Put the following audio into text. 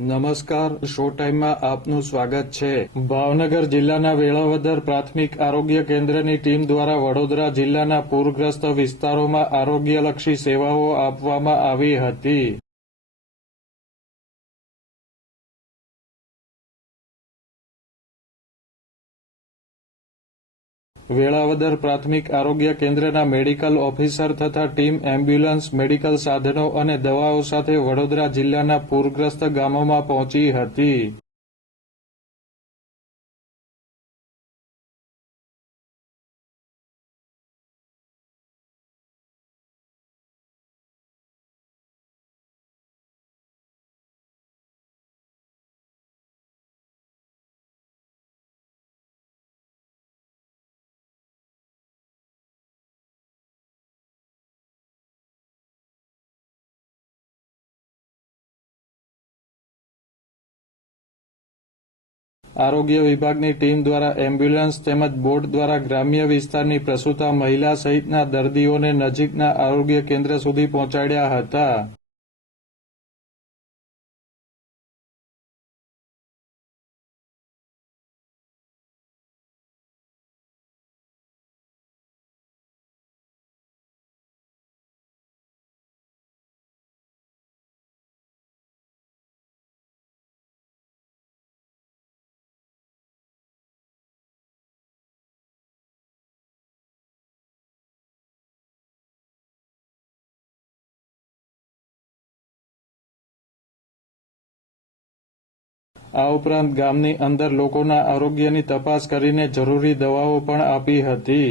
નમસ્કાર, શો ટાઈમમાં આપનું સ્વાગત છે। ભાવનગર જિલ્લાના વેળાવદર પ્રાથમિક આરોગ્ય કેન્દ્રની ટીમ દ્વારા વડોદરા જિલ્લાના પૂરગ્રસ્ત વિસ્તારોમાં આરોગ્યલક્ષી સેવાઓ આપવામાં આવી હતી। વેળાવદર પ્રાથમિક આરોગ્ય કેન્દ્રના મેડિકલ ઓફિસર તથા ટીમ એમ્બ્યુલન્સ, મેડિકલ સાધનો અને દવાઓ સાથે વડોદરા જિલ્લાના પૂરગ્રસ્ત ગામોમાં પહોંચી હતી। આરોગ્ય વિભાગની ટીમ દ્વારા એમ્બ્યુલન્સ તેમજ બોટ દ્વારા ગ્રામ્ય વિસ્તારની પ્રસૂતા મહિલા સહિતના દર્દીઓને નજીકના આરોગ્ય કેન્દ્ર સુધી પહોંચાડ્યા હતા। આ ઉપરાંત ગામની અંદર લોકોના આરોગ્યની તપાસ કરીને જરૂરી દવાઓ પણ આપી હતી।